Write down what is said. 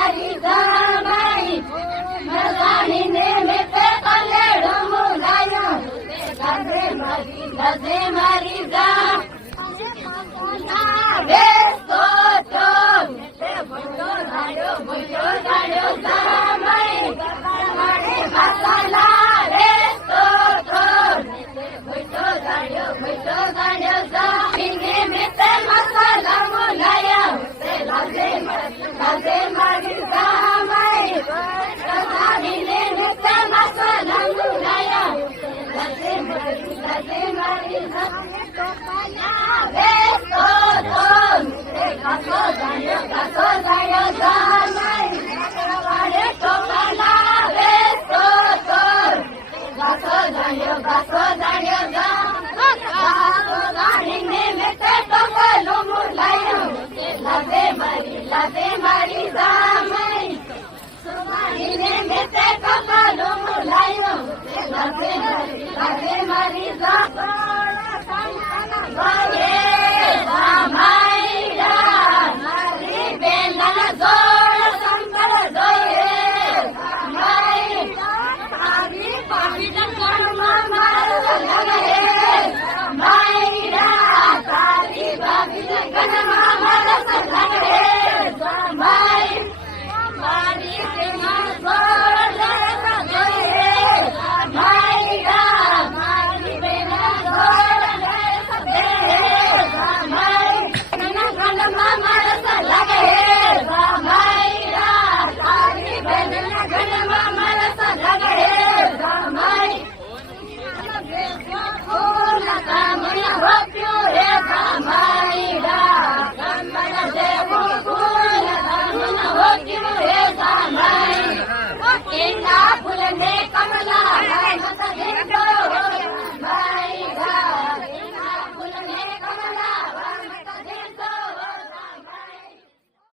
મારી જામાઈ મજાણીને મેં કલેડો મુલાયો લાજે મારી જા બેસો તો ભોજો ધાડ્યો જામાઈ મારે મસાલા બેસો તો ભોજો ધાડ્યો જામીને મેં મસાલા મુલાયો લાજે મારી જામાઈ મજાણીને મેં મસાલા મુલાયો લાજે મારી બેસો તો ઘાસો જાડ્યો જામાઈ મારે ટોપલા બેસો તો ઘાસો જાડ્યો જાણીને મેં ટોપલો મુલાયો લાજે મારી જા